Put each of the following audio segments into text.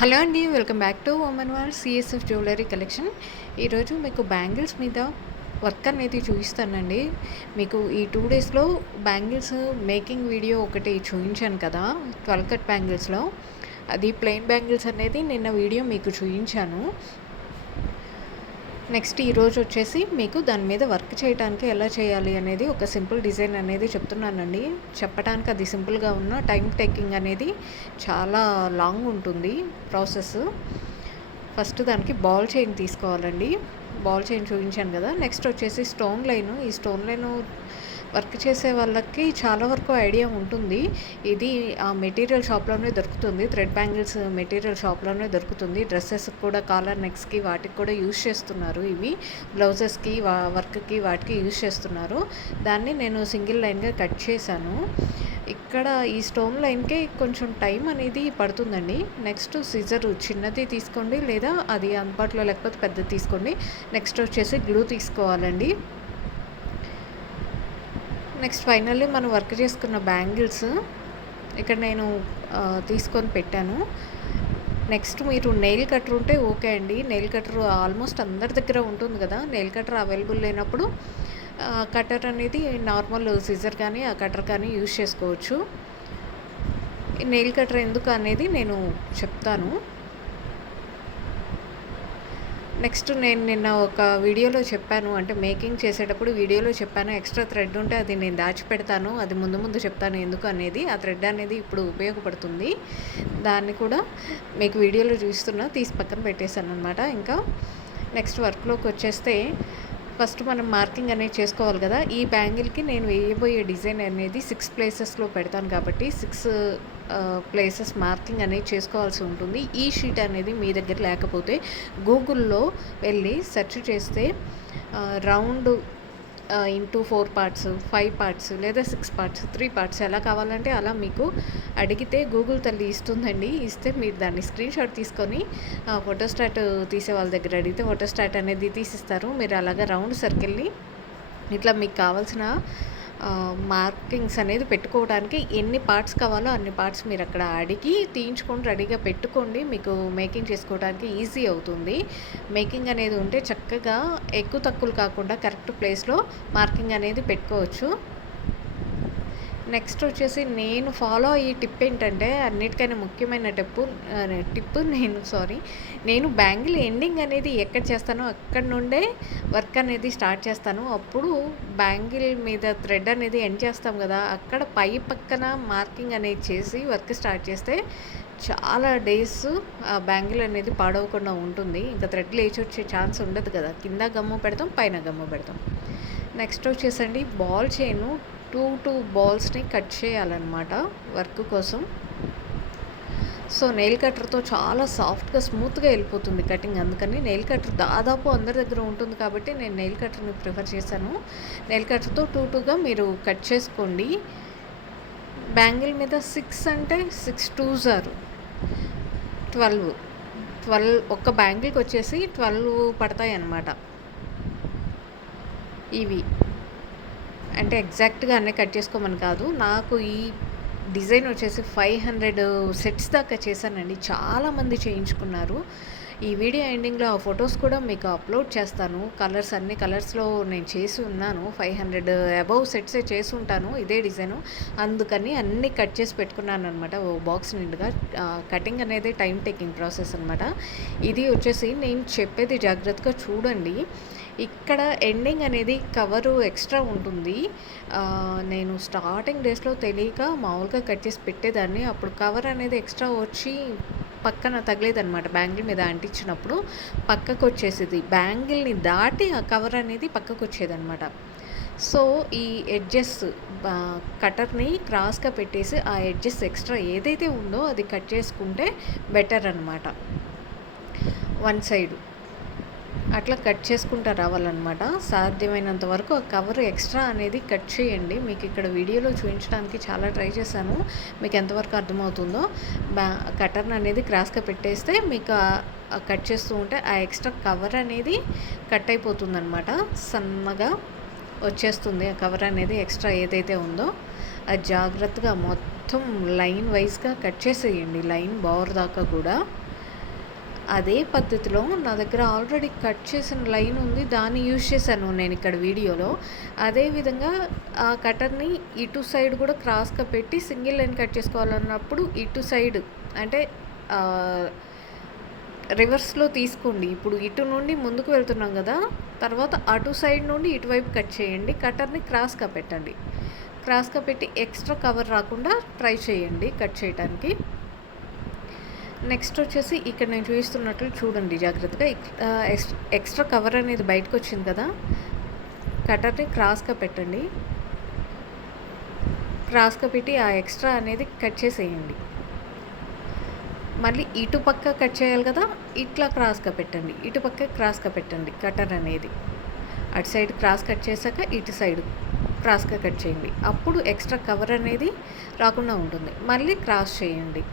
Hello అండి. Welcome back to women war CSF jewellery collection. ఈరోజు మీకు బ్యాంగిల్స్ మీద వర్క్ అనేది చూపిస్తానండి. మీకు ఈ 2 డేస్‌లో బ్యాంగిల్స్ మేకింగ్ వీడియో ఒకటి చూయించాను కదా! 12 కట్ బ్యాంగిల్స్‌లో. అది ప్లెయిన్ బ్యాంగిల్స్ అనేది నిన్న వీడియో మీకు చూయించాను. నెక్స్ట్ ఈరోజు వచ్చేసి మీకు దాని మీద వర్క్ చేయడానికి ఎలా చేయాలి అనేది ఒక సింపుల్ డిజైన్ అనేది చెప్తున్నానండి. చెప్పడానికి అది సింపుల్గా ఉన్న టైం టేకింగ్ అనేది చాలా లాంగ్ ఉంటుంది ప్రాసెస్. ఫస్ట్ దానికి బాల్ చైన్ తీసుకోవాలండి. బాల్ చైన్ చూపించాను కదా. నెక్స్ట్ వచ్చేసి స్టోన్ లైను. ఈ స్టోన్ లైను వర్క్ చేసే వాళ్ళకి చాలా వరకు ఐడియా ఉంటుంది. ఇది ఆ మెటీరియల్ షాప్లోనే దొరుకుతుంది. థ్రెడ్ బ్యాంగిల్స్ మెటీరియల్ షాప్లోనే దొరుకుతుంది. డ్రెస్సెస్కి కూడా కాలర్ నెక్స్కి వాటికి కూడా యూజ్ చేస్తున్నారు. ఇవి బ్లౌజెస్కి వర్క్కి వాటికి యూజ్ చేస్తున్నారు. దాన్ని నేను సింగిల్ లైన్గా కట్ చేశాను. ఇక్కడ ఈ స్టోన్ లైన్కి కొంచెం టైం అనేది పడుతుందండి. నెక్స్ట్ సిజర్ చిన్నది తీసుకోండి, లేదా అది అందుబాటులో లేకపోతే పెద్దది తీసుకోండి. నెక్స్ట్ వచ్చేసి గ్లూ తీసుకోవాలండి. నెక్స్ట్ ఫైనల్లీ మనం వర్క్ చేసుకున్న బ్యాంగిల్స్ ఇక్కడ నేను తీసుకొని పెట్టాను. నెక్స్ట్ మీరు నెయిల్ కటర్ ఉంటే ఓకే అండి. నెయిల్ కటర్ ఆల్మోస్ట్ అందరి దగ్గర ఉంటుంది కదా. నెయిల్ కటర్ అవైలబుల్ లేనప్పుడు కటర్ అనేది నార్మల్ సిజర్ కానీ ఆ కటర్ కానీ యూజ్ చేసుకోవచ్చు. నెయిల్ కటర్ ఎందుకు అనేది నేను చెప్తాను. నెక్స్ట్ నేను నిన్న ఒక వీడియోలో చెప్పాను, అంటే మేకింగ్ చేసేటప్పుడు వీడియోలో చెప్పాను, ఎక్స్ట్రా థ్రెడ్ ఉంటే అది నేను దాచిపెడతాను, అది ముందు చెప్తాను ఎందుకు అనేది. ఆ థ్రెడ్ అనేది ఇప్పుడు ఉపయోగపడుతుంది. దాన్ని కూడా మీకు వీడియోలో చూస్తున్నా, తీసి పక్కన పెట్టేశాను అనమాట. ఇంకా నెక్స్ట్ వర్క్లోకి వచ్చేస్తే ఫస్ట్ మనం మార్కింగ్ అనేది చేసుకోవాలి కదా. ఈ బ్యాంగిల్కి నేను వేయబోయే డిజైన్ అనేది 6 ప్లేసెస్లో పెడతాను కాబట్టి 6 ప్లేసెస్ మార్కింగ్ అనేది చేసుకోవాల్సి ఉంటుంది. ఈ షీట్ అనేది మీ దగ్గర లేకపోతే గూగుల్లో వెళ్ళి సెర్చ్ చేస్తే రౌండ్ ఇంటూ 4 పార్ట్స్, 5 పార్ట్స్ లేదా 6 పార్ట్స్, 3 పార్ట్స్ ఎలా కావాలంటే అలా మీకు అడిగితే గూగుల్ తల్లి ఇస్తుందండి. ఇస్తే మీరు దాన్ని స్క్రీన్ షాట్ తీసుకొని ఫోటోస్టాట్ తీసే వాళ్ళ దగ్గర అడిగితే ఫోటోస్టాట్ అనేది తీసిస్తారు. మీరు అలాగా రౌండ్ సర్కిల్ని ఇట్లా మీకు కావాల్సిన మార్కింగ్స్ అనేది పెట్టుకోవడానికి ఎన్ని పార్ట్స్ కావాలో అన్ని పార్ట్స్ మీరు అక్కడ అడిగి తీయించుకొని రెడీగా పెట్టుకోండి. మీకు మేకింగ్ చేసుకోవడానికి ఈజీ అవుతుంది. మేకింగ్ అనేది ఉంటే చక్కగా ఎక్కువ తక్కువలు కాకుండా కరెక్ట్ ప్లేస్లో మార్కింగ్ అనేది పెట్టుకోవచ్చు. నెక్స్ట్ వచ్చేసి నేను ఫాలో అయ్యే టిప్ ఏంటంటే, అన్నిటికైనా ముఖ్యమైన టిప్ నేను బ్యాంగిల్ ఎండింగ్ అనేది ఎక్కడ చేస్తానో అక్కడ నుండే వర్క్ అనేది స్టార్ట్ చేస్తాను. అప్పుడు బ్యాంగిల్ మీద థ్రెడ్ అనేది ఎండ్ చేస్తాం కదా, అక్కడ పై పక్కన మార్కింగ్ అనేది చేసి వర్క్ స్టార్ట్ చేస్తే చాలా డేస్ ఆ బ్యాంగిల్ అనేది పాడవకుండా ఉంటుంది. ఇంకా థ్రెడ్ లేచి వచ్చే ఛాన్స్ ఉండదు కదా. కింద గమ్ము పెడతాం, పైన గమ్ము పెడతాం. నెక్స్ట్ వచ్చేసండి బాల్ చైను 2 బాల్స్ని కట్ చేయాలన్నమాట వర్క్ కోసం. సో నెయిల్ కట్టర్తో చాలా సాఫ్ట్గా స్మూత్గా వెళ్ళిపోతుంది కటింగ్. అందుకని నెయిల్ కట్టర్ దాదాపు అందరి దగ్గర ఉంటుంది కాబట్టి నేను నెయిల్ కట్టర్ని ప్రిఫర్ చేశాను. నెయిల్ కట్టర్తో 2గా మీరు కట్ చేసుకోండి. బ్యాంగిల్ మీద 6 అంటే 6 2s ఆర్ 12 ఒక్క బ్యాంగిల్కి వచ్చేసి 12 పడతాయి అన్నమాట. ఇవి అంటే ఎగ్జాక్ట్గా అన్నీ కట్ చేసుకోమని కాదు. నాకు ఈ డిజైన్ వచ్చేసి 500 సెట్స్ దాకా చేశానండి. చాలామంది చేయించుకున్నారు. ఈ వీడియో ఎండింగ్లో ఆ ఫొటోస్ కూడా మీకు అప్లోడ్ చేస్తాను. అన్ని కలర్స్లో నేను చేసి ఉన్నాను. 500 అబౌవ్ సెట్సే చేసి ఉంటాను ఇదే డిజైను. అందుకని అన్నీ కట్ చేసి పెట్టుకున్నాను అనమాట ఓ బాక్స్ నిండుగా. కటింగ్ అనేది టైం టేకింగ్ ప్రాసెస్ అనమాట. ఇది వచ్చేసి నేను చెప్పేది జాగ్రత్తగా చూడండి. ఇక్కడ ఎండింగ్ అనేది కవరు ఎక్స్ట్రా ఉంటుంది. నేను స్టార్టింగ్ డేస్లో తెలియక మామూలుగా కట్ చేసి పెట్టేదాన్ని. అప్పుడు కవర్ అనేది ఎక్స్ట్రా వచ్చి పక్కన తగిలేదనమాట. బ్యాంగిల్ మీద అంటించినప్పుడు పక్కకు వచ్చేసేది. బ్యాంగిల్ని దాటి ఆ కవర్ అనేది పక్కకు వచ్చేదనమాట. సో ఈ ఎడ్జెస్ కటర్ని క్రాస్గా పెట్టేసి ఆ ఎడ్జెస్ ఎక్స్ట్రా ఏదైతే ఉందో అది కట్ చేసుకుంటే బెటర్ అనమాట. వన్ సైడ్ అట్లా కట్ చేసుకుంటూ రావాలన్నమాట. సాధ్యమైనంత వరకు ఆ కవర్ ఎక్స్ట్రా అనేది కట్ చేయండి. మీకు ఇక్కడ వీడియోలో చూపించడానికి చాలా ట్రై చేశాను. మీకు ఎంతవరకు అర్థమవుతుందో. కటర్ని అనేది క్రాస్గా పెట్టేస్తే మీకు కట్ చేస్తూ ఉంటే ఆ ఎక్స్ట్రా కవర్ అనేది కట్ అయిపోతుందన్నమాట. సన్నగా వచ్చేస్తుంది ఆ కవర్ అనేది ఎక్స్ట్రా ఏదైతే ఉందో. అది జాగ్రత్తగా మొత్తం లైన్ వైజ్గా కట్ చేసేయండి, లైన్ బోర్ దాకా కూడా. అదే పద్ధతిలో నా దగ్గర ఆల్రెడీ కట్ చేసిన లైన్ ఉంది, దాన్ని యూజ్ చేశాను నేను ఇక్కడ వీడియోలో. అదేవిధంగా ఆ కటర్ని ఇటు సైడ్ కూడా క్రాస్గా పెట్టి సింగిల్ లైన్ కట్ చేసుకోవాలన్నప్పుడు ఇటు సైడ్ అంటే రివర్స్లో తీసుకోండి. ఇప్పుడు ఇటు నుండి ముందుకు వెళ్తున్నాం కదా, తర్వాత అటు సైడ్ నుండి ఇటువైపు కట్ చేయండి. కటర్ని క్రాస్గా పెట్టండి. క్రాస్గా పెట్టి ఎక్స్ట్రా కవర్ రాకుండా ట్రై చేయండి కట్ చేయడానికి. నెక్స్ట్ వచ్చేసి ఇక్కడ నేను చూపిస్తున్నట్లు చూడండి జాగ్రత్తగా. ఎక్స్ట్రా కవర్ అనేది బయటకు వచ్చింది కదా, కటర్ని క్రాస్గా పెట్టండి. క్రాస్గా పెట్టి ఆ ఎక్స్ట్రా అనేది కట్ చేసేయండి. మళ్ళీ ఇటు పక్క కట్ చేయాలి కదా, ఇట్లా క్రాస్గా పెట్టండి. ఇటు పక్క క్రాస్గా పెట్టండి కటర్ అనేది. అటు సైడ్ క్రాస్ కట్ చేశాక ఇటు సైడ్ క్రాస్గా కట్ చేయండి. అప్పుడు ఎక్స్ట్రా కవర్ అనేది రాకుండా ఉంటుంది. మళ్ళీ క్రాస్ చేయండి.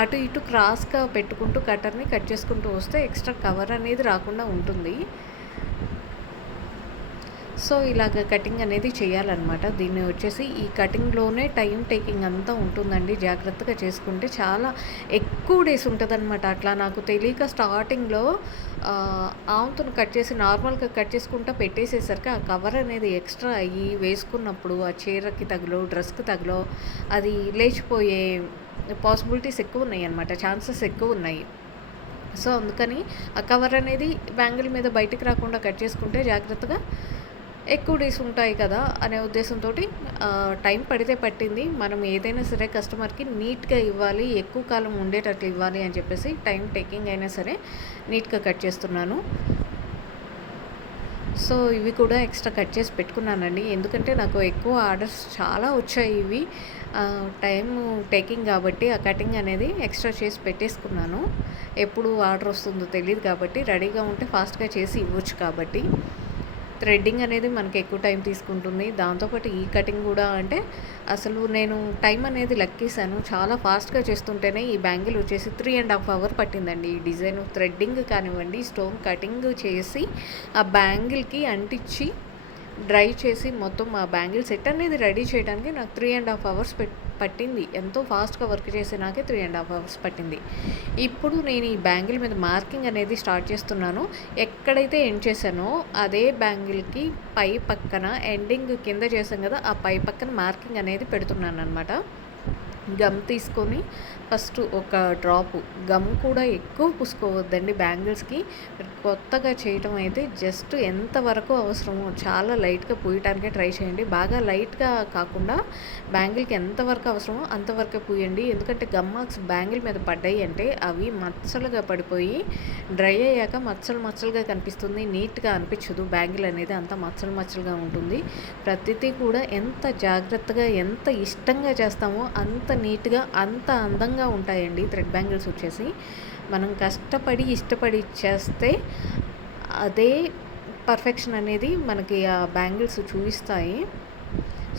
అటు ఇటు క్రాస్గా పెట్టుకుంటూ కటర్ని కట్ చేసుకుంటూ వస్తే ఎక్స్ట్రా కవర్ అనేది రాకుండా ఉంటుంది. సో ఇలాగ కటింగ్ అనేది చేయాలన్నమాట. దీన్ని వచ్చేసి ఈ కటింగ్లోనే టైం టేకింగ్ అంతా ఉంటుందండి. జాగ్రత్తగా చేసుకుంటే చాలా ఎక్కువ డేస్ ఉంటుందన్నమాట. అట్లా నాకు తెలియక స్టార్టింగ్లో ఆవుతును కట్ చేసి నార్మల్గా కట్ చేసుకుంటా పెట్టేసేసరికి ఆ కవర్ అనేది ఎక్స్ట్రా అయ్యి వేసుకున్నప్పుడు ఆ చీరకి తగులో డ్రెస్కి తగులో అది లేచిపోయే పాసిబిలిటీస్ ఎక్కువ ఉన్నాయి అన్నమాట, ఛాన్సెస్ ఎక్కువ ఉన్నాయి. సో అందుకని ఆ కవర్ అనేది బ్యాంగిల్ మీద బయటికి రాకుండా కట్ చేసుకుంటే జాగ్రత్తగా ఎక్కువ డేస్ ఉంటాయి కదా అనే ఉద్దేశంతో టైం పడితే పట్టింది. మనం ఏదైనా సరే కస్టమర్కి నీట్గా ఇవ్వాలి, ఎక్కువ కాలం ఉండేటట్లు ఇవ్వాలి అని చెప్పేసి టైం టేకింగ్ అయినా సరే నీట్గా కట్ చేస్తున్నాను. సో ఇవి కూడా ఎక్స్ట్రా కట్ చేసి పెట్టుకున్నానండి, ఎందుకంటే నాకు ఎక్కువ ఆర్డర్స్ చాలా వచ్చాయి. ఇవి టైం టేకింగ్ కాబట్టి ఆ కటింగ్ అనేది ఎక్స్ట్రా చేసి పెట్టేసుకున్నాను. ఎప్పుడు ఆర్డర్ వస్తుందో తెలియదు కాబట్టి రెడీగా ఉంటే ఫాస్ట్గా చేసి ఇవ్వచ్చు. కాబట్టి థ్రెడ్డింగ్ అనేది మనకి ఎక్కువ టైం తీసుకుంటుంది. దాంతోపాటు ఈ కటింగ్ కూడా అంటే అసలు నేను టైం అనేది లెక్కేసాను. చాలా ఫాస్ట్గా చేస్తుంటేనే ఈ బ్యాంగిల్ వచ్చేసి 3.5 hours పట్టిందండి. ఈ డిజైన్ థ్రెడ్డింగ్ కానివ్వండి, స్టోన్ కటింగ్ చేసి ఆ బ్యాంగిల్కి అంటించి డ్రై చేసి మొత్తం ఆ బ్యాంగిల్ సెట్ అనేది రెడీ చేయడానికి నాకు 3.5 hours పట్టింది. ఎంతో ఫాస్ట్గా వర్క్ చేసి నాకే 3.5 hours పట్టింది. ఇప్పుడు నేను ఈ బ్యాంగిల్ మీద మార్కింగ్ అనేది స్టార్ట్ చేస్తున్నాను. ఎక్కడైతే ఎండ్ చేశానో అదే బ్యాంగిల్కి పై పక్కన ఎండింగ్ కింద చేసాం కదా, ఆ పై పక్కన మార్కింగ్ అనేది పెడుతున్నాను అనమాట. గమ్ తీసుకొని ఫస్ట్ ఒక డ్రాపు, గమ్ కూడా ఎక్కువ పూసుకోవద్దండి బ్యాంగిల్స్కి. కొత్తగా చేయటం అయితే జస్ట్ ఎంతవరకు అవసరమో చాలా లైట్గా పూయటానికే ట్రై చేయండి. బాగా లైట్గా కాకుండా బ్యాంగిల్కి ఎంతవరకు అవసరమో అంతవరకే పూయండి. ఎందుకంటే గమ్ మార్క్స్ బ్యాంగిల్ మీద పడ్డాయి అంటే అవి మచ్చలుగా పడిపోయి డ్రై అయ్యాక మచ్చలు మచ్చలుగా కనిపిస్తుంది, నీట్గా అనిపించదు. బ్యాంగిల్ అనేది అంత మచ్చలు మచ్చలుగా ఉంటుంది. ప్రతిదీ కూడా ఎంత జాగ్రత్తగా ఎంత ఇష్టంగా చేస్తామో అంత నీట్గా అంత అందంగా ఉంటాయండి థ్రెడ్ బ్యాంగిల్స్ వచ్చేసి. మనం కష్టపడి ఇష్టపడి చేస్తే అదే పర్ఫెక్షన్ అనేది మనకి ఆ బ్యాంగిల్స్ చూపిస్తాయి.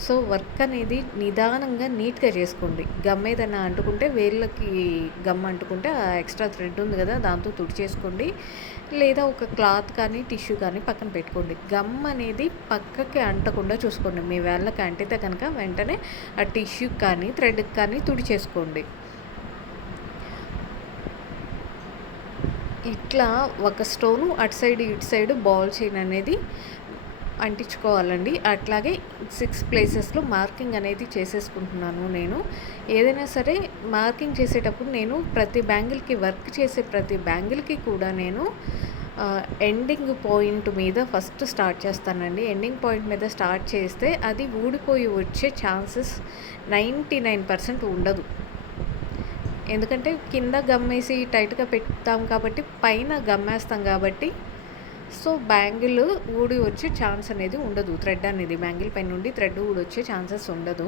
సో వర్క్ అనేది నిదానంగా నీట్గా చేసుకోండి. గమ్ ఏదైనా అంటుకుంటే వేళ్ళకి గమ్ అంటుకుంటే ఆ ఎక్స్ట్రా థ్రెడ్ ఉంది కదా దాంతో తుడిచేసుకోండి, లేదా ఒక క్లాత్ కానీ టిష్యూ కానీ పక్కన పెట్టుకోండి. గమ్ అనేది పక్కకి అంటకుండా చూసుకోండి. మీ వేళ్ళకి అంటితే కనుక వెంటనే ఆ టిష్యూకి కానీ థ్రెడ్కి కానీ తుడిచేసుకోండి. ఇట్లా ఒక స్టోను అటు సైడ్ ఇటు సైడ్ బాల్ చైన్ అనేది అంటించుకోవాలండి. అట్లాగే 6 places మార్కింగ్ అనేది చేసేసుకుంటున్నాను నేను. ఏదైనా సరే మార్కింగ్ చేసేటప్పుడు నేను ప్రతి బ్యాంగిల్కి వర్క్ చేసే ప్రతి బ్యాంగిల్కి కూడా నేను ఎండింగ్ పాయింట్ మీద ఫస్ట్ స్టార్ట్ చేస్తానండి. ఎండింగ్ పాయింట్ మీద స్టార్ట్ చేస్తే అది ఊడిపోయి వచ్చే ఛాన్సెస్ 99% ఉండదు. ఎందుకంటే కింద గమ్మేసి టైట్గా పెడతాం కాబట్టి పైన గమ్మేస్తాం కాబట్టి సో బ్యాంగిల్ ఊడి వచ్చే ఛాన్స్ అనేది ఉండదు. థ్రెడ్ అనేది బ్యాంగిల్ పైన నుండి థ్రెడ్ ఊడి వచ్చే ఛాన్సెస్ ఉండదు.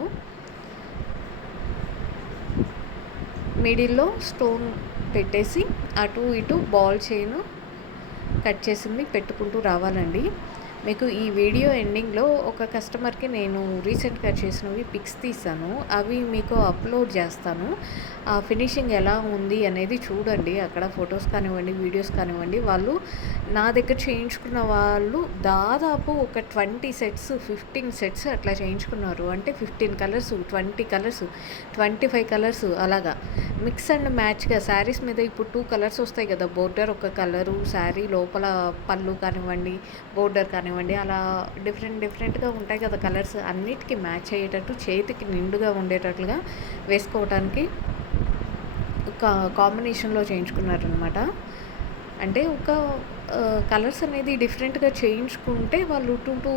మిడిల్లో స్టోన్ పెట్టేసి అటు ఇటు బాల్ చైన్ కట్ చేసింది పెట్టుకుంటూ రావాలండి. మీకు ఈ వీడియో ఎండింగ్‌లో ఒక కస్టమర్‌కి నేను రీసెంట్‌గా చేసినవి పిక్స్ తీశాను. అవి మీకు అప్‌లోడ్ చేస్తాను. ఆ ఫినిషింగ్ ఎలా ఉంది అనేది చూడండి. అక్కడ ఫోటోస్ కానివ్వండి, వీడియోస్ కానివ్వండి. వాళ్ళు నా దగ్గర చేయించుకున్న వాళ్ళు దాదాపు ఒక 20 సెట్స్, 15 సెట్స్ అట్లా చేయించుకున్నారు. అంటే 15 కలర్స్, 20 కలర్స్, 25 కలర్స్ అలాగా. మిక్స్ అండ్ మ్యాచ్‌గా శారీస్ మీద ఇప్పుడు 2 కలర్స్ వస్తాయి కదా! బోర్డర్ ఒక కలరు, శారీ లోపల పళ్ళు కానివ్వండి, బోర్డర్ కానివ్వండి, అలా డిఫరెంట్‌గా ఉంటాయి కదా కలర్స్. అన్నిటికి మ్యాచ్ అయ్యేటట్టు చేతికి నిండుగా ఉండేటట్లుగా వేసుకోవటానికి ఒక కాంబినేషన్‌లో చేయించుకున్నారనమాట. అంటే ఒక కలర్స్ అనేది డిఫరెంట్‌గా చేయించుకుంటే వాళ్ళు 2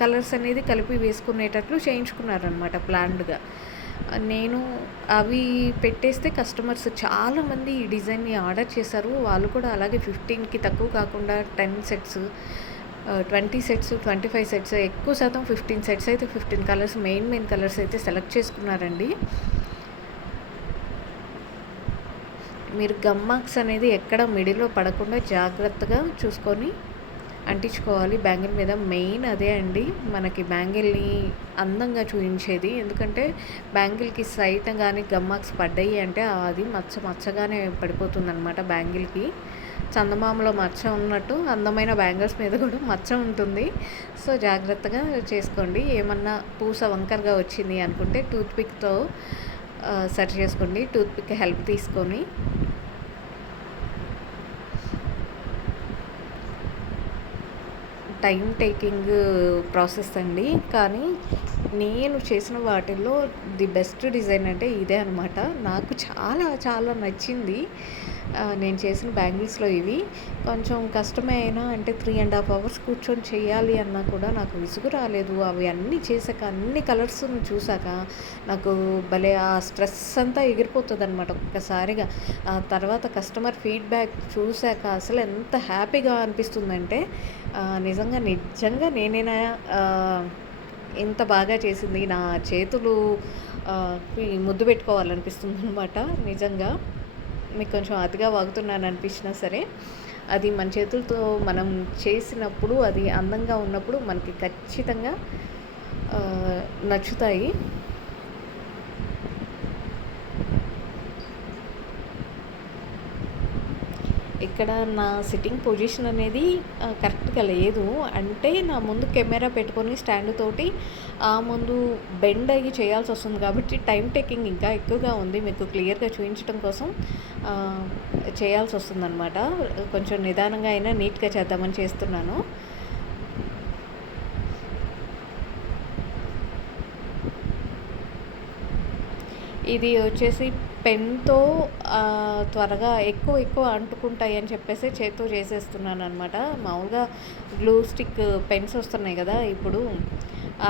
కలర్స్ అనేది కలిపి వేసుకునేటట్లు చేయించుకున్నారనమాట ప్లాన్డ్‌గా. నేను అవి పెట్టేస్తే కస్టమర్స్ చాలామంది ఈ డిజైన్‌ని ఆర్డర్ చేశారు. వాళ్ళు కూడా అలాగే 15కి తక్కువ కాకుండా 10 సెట్స్, 20 సెట్స్, 25 సెట్స్, ఎక్కువ శాతం 15 సెట్స్ అయితే 15 కలర్స్ మెయిన్ కలర్స్ అయితే సెలెక్ట్ చేసుకున్నారండి. మీరు గమ్ మార్క్స్ అనేది ఎక్కడ మిడిల్‌లో పడకుండా జాగ్రత్తగా చూసుకొని అంటించుకోవాలి బ్యాంగిల్ మీద. మెయిన్ అదే అండి మనకి బ్యాంగిల్‌ని అందంగా చూయించేది. ఎందుకంటే బ్యాంగిల్‌కి సైడ్‌న గాని గమ్ మార్క్స్ పడ్డాయి అంటే అది మచ్చగానే పడిపోతుందనమాట బ్యాంగిల్‌కి. చందమామలో మచ్చ ఉన్నట్టు అందమైన బ్యాంగిల్స్ మీద కూడా మచ్చ ఉంటుంది. సో, జాగ్రత్తగా చేసుకోండి. ఏమన్నా పూస వంకరగా వచ్చింది అనుకుంటే టూత్ పిక్‌తో సరి చేసుకోండి. టూత్ పిక్ హెల్ప్ తీసుకొని. టైం టేకింగ్ ప్రాసెస్ అండి. కానీ నేను చేసిన వాటిల్లో ది బెస్ట్ డిజైన్ అంటే ఇదే అనమాట. నాకు చాలా నచ్చింది. నేను చేసిన బ్యాంగిల్స్‌లో ఇవి. కొంచెం కష్టమే అయినా అంటే 3½ అవర్స్ కూర్చొని చేయాలి అన్నా కూడా నాకు విసుగు రాలేదు. అవి అన్నీ చేశాక, అన్ని కలర్స్‌ని చూసాక నాకు భలే ఆ స్ట్రెస్ అంతా ఎగిరిపోతదనమాట ఒక్కసారిగా. ఆ తర్వాత కస్టమర్ ఫీడ్‌బ్యాక్ చూసాక అసలు ఎంత హ్యాపీగా అనిపిస్తుందంటే నిజంగా నేనేనా ఇంత బాగా చేసింది, నా చేతులు ముద్దు పెట్టుకోవాలనిపిస్తుందనమాట నిజంగా. మీకు కొంచెం అతిగా వాగుతున్నాను అనిపించినా సరే, అది మన చేతులతో మనం చేసినప్పుడు, అది అందంగా ఉన్నప్పుడు మనకి ఖచ్చితంగా నచ్చుతాయి. ఇక్కడ నా సిట్టింగ్ పొజిషన్ అనేది కరెక్ట్‌గా లేదు. అంటే నా ముందు కెమెరా పెట్టుకొని స్టాండ్ తోటి ముందు బెండ్ అయ్యి చేయాల్సొస్తుంది కాబట్టి టైమ్ టేకింగ్ ఇంకా ఎక్కువగా ఉంది. మీకు క్లియర్‌గా చూయించడం కోసం చేయాల్సొస్తుందనమాట. కొంచెం నిదానంగా అయినా నీట్‌గా చేద్దామని చేస్తున్నాను. ఇది వచ్చేసి పెన్‌తో త్వరగా ఎక్కువ అంటుకుంటాయి అని చెప్పేసి చేత్తో చేసేస్తున్నాననమాట. మామూలుగా గ్లూ స్టిక్ పెన్స్ వస్తున్నాయి కదా ఇప్పుడు.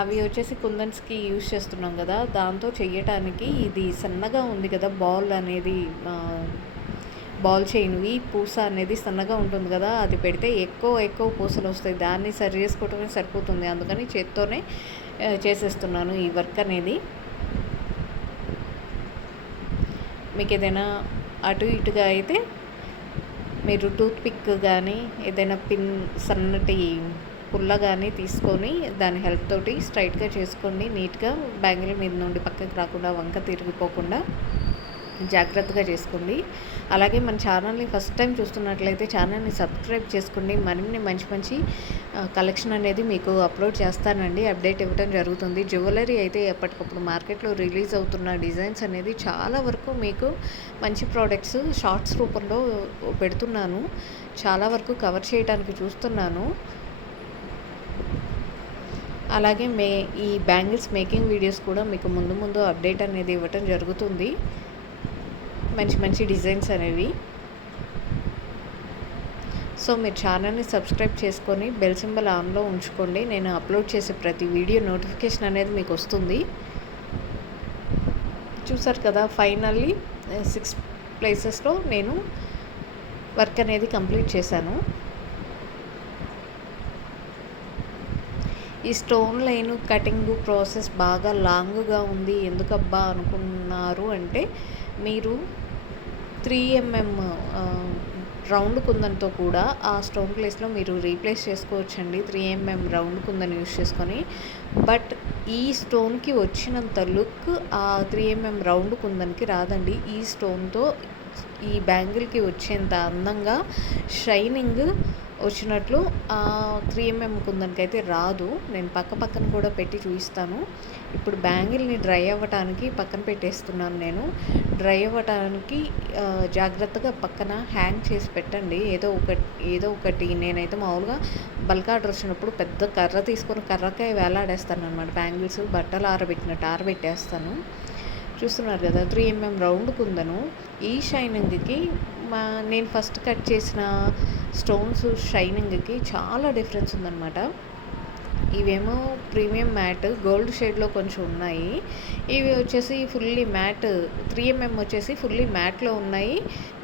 అవి వచ్చేసి కుందన్స్‌కి యూజ్ చేస్తున్నాం కదా! దాంతో చెయ్యటానికి ఇది సన్నగా ఉంది కదా! బాల్ చైన్‌వి పూస అనేది సన్నగా ఉంటుంది కదా! అది పెడితే ఎక్కువ పూసలొస్తాయి. దాన్ని సరి చేసుకోవటమే సరిపోతుంది. అందుకని చేత్తోనే చేసేస్తున్నాను ఈ వర్క్ అనేది. మీకు ఏదైనా అటు ఇటుగా అయితే మీరు టూత్ పిక్ కానీ ఏదైనా సన్నటి పుల్ల కానీ తీసుకొని దాని హెల్ప్ తోటి స్ట్రైట్‌గా చేసుకోండి. నీట్‌గా బ్యాంగిల్ మీద నుండి పక్కకి రాకుండా, వంక తిరిగిపోకుండా జాగ్రత్తగా చేసుకోండి. అలాగే మన ఛానల్ని ఫస్ట్ టైం చూస్తున్నట్లయితే ఛానల్ని సబ్స్క్రైబ్ చేసుకోండి. మరిన్ని మంచి కలెక్షన్ అనేది మీకు అప్లోడ్ చేస్తానండి. అప్డేట్ ఇవ్వడం జరుగుతుంది. జ్యువెలరీ అయితే ఎప్పటికప్పుడు మార్కెట్లో రిలీజ్ అవుతున్న డిజైన్స్ అనేది చాలా వరకు మీకు మంచి ప్రోడక్ట్స్ షార్ట్స్ రూపంలో పెడుతున్నాను. చాలా వరకు కవర్ చేయడానికి చూస్తున్నాను. అలాగే ఈ బ్యాంగిల్స్ మేకింగ్ వీడియోస్ కూడా మీకు ముందు అప్డేట్ అనేది ఇవ్వటం జరుగుతుంది. మంచి డిజైన్స్ అనేవి. సో, మీరు ఛానల్ని సబ్స్క్రైబ్ చేసుకొని బెల్ సింబల్ ఆన్‌లో ఉంచుకోండి. నేను అప్లోడ్ చేసే ప్రతి వీడియో నోటిఫికేషన్ అనేది మీకు వస్తుంది. చూసారు కదా, ఫైనల్లీ 6 ప్లేసెస్‌లో నేను వర్క్ అనేది కంప్లీట్ చేశాను. ఈ స్టోన్ లైన్ కటింగ్ ప్రాసెస్ బాగా లాంగ్‌గా ఉంది ఎందుకబ్బా అనుకున్నారు అంటే మీరు 3mm రౌండ్ కుందన్తో కూడా ఆ స్టోన్ ప్లేస్లో మీరు రీప్లేస్ చేసుకోవచ్చండి 3mm రౌండ్ కుందన్ యూస్ చేసుకొని. బట్ ఈ స్టోన్కి వచ్చినంత లుక్ ఆ 3mm రౌండ్ కుందన్కి రాదండి. ఈ స్టోన్తో ఈ బ్యాంగిల్కి వచ్చేంత అందంగా షైనింగ్ వచ్చినట్లు 3mm కుందన్కైతే రాదు. నేను పక్కన కూడా పెట్టి చూపిస్తాను. ఇప్పుడు బ్యాంగిల్ని డ్రై అవ్వటానికి పక్కన పెట్టేస్తున్నాను నేను. డ్రై అవ్వటానికి జాగ్రత్తగా పక్కన హ్యాంగ్ చేసి పెట్టండి. ఏదో ఒకటి నేనైతే మామూలుగా బల్క్ ఆర్డర్ వచ్చినప్పుడు పెద్ద కర్ర తీసుకొని కర్రకాయ వేలాడేస్తాను అనమాట. బ్యాంగిల్స్ బట్టలు ఆరబెట్టినట్టు ఆరబెట్టేస్తాను. చూస్తున్నారు కదా 3mm రౌండ్ కుందను. ఈ షైనింగ్కి నేను ఫస్ట్ కట్ చేసిన స్టోన్స్ షైనింగ్కి చాలా డిఫరెన్స్ ఉందన్నమాట. ఇవేమో ప్రీమియం మ్యాట్ గోల్డ్ షేడ్లో కొంచెం ఉన్నాయి. ఇవి వచ్చేసి ఫుల్లీ మ్యాట్ 3mm వచ్చేసి ఫుల్లీ మ్యాట్లో ఉన్నాయి.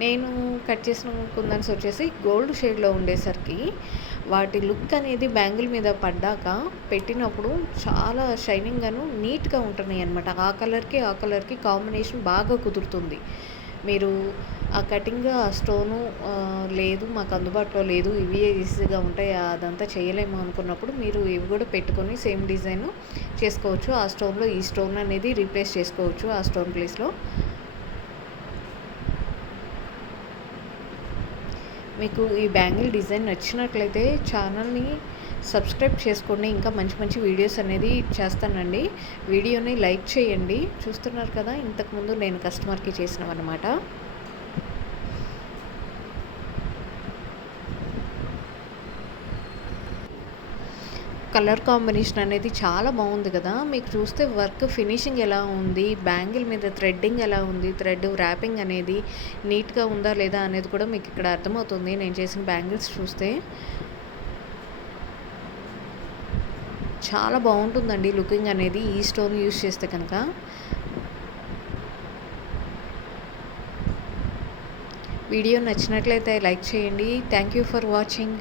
నేను కట్ చేసిన కుందన్స్ వచ్చేసి గోల్డ్ షేడ్లో ఉండేసరికి వాటి లుక్ అనేది బ్యాంగిల్ మీద పడ్డాక పెట్టినప్పుడు చాలా షైనింగ్గాను నీట్గా ఉంటున్నాయి అన్నమాట. ఆ కలర్కి కాంబినేషన్ బాగా కుదురుతుంది. మీరు ఆ కటింగ్ ఆ స్టోను లేదు మాకు అందుబాటులో లేదు, ఇవి ఈజీగా ఉంటాయి అదంతా చేయలేము అనుకున్నప్పుడు మీరు ఇవి కూడా పెట్టుకొని సేమ్ డిజైన్ చేసుకోవచ్చు. ఆ స్టోన్లో ఈ స్టోన్ అనేది రీప్లేస్ చేసుకోవచ్చు ఆ స్టోన్ ప్లేస్లో. మీకు ఈ బ్యాంగిల్ డిజైన్ నచ్చినట్లయితే ఛానల్ని సబ్స్క్రైబ్ చేసుకోండి. ఇంకా మంచి వీడియోస్ అనేది చేస్తానండి. వీడియోని లైక్ చేయండి. చూస్తున్నారు కదా ఇంతకుముందు నేను కస్టమర్కి చేసినవన్నమాట. కలర్ కాంబినేషన్ అనేది చాలా బాగుంది కదా. మీకు చూస్తే వర్క్ ఫినిషింగ్ ఎలా ఉంది, బ్యాంగిల్ మీద థ్రెడ్డింగ్ ఎలా ఉంది, థ్రెడ్ ర్యాపింగ్ అనేది నీట్గా ఉందా లేదా అనేది కూడా మీకు ఇక్కడ అర్థమవుతుంది నేను చేసిన బ్యాంగిల్స్ చూస్తే. చాలా బాగుంటుందండి లుకింగ్ అనేది ఈ స్టోన్ యూస్ చేస్తే కనుక. వీడియో నచ్చినట్లయితే లైక్ చేయండి. Thank you for watching.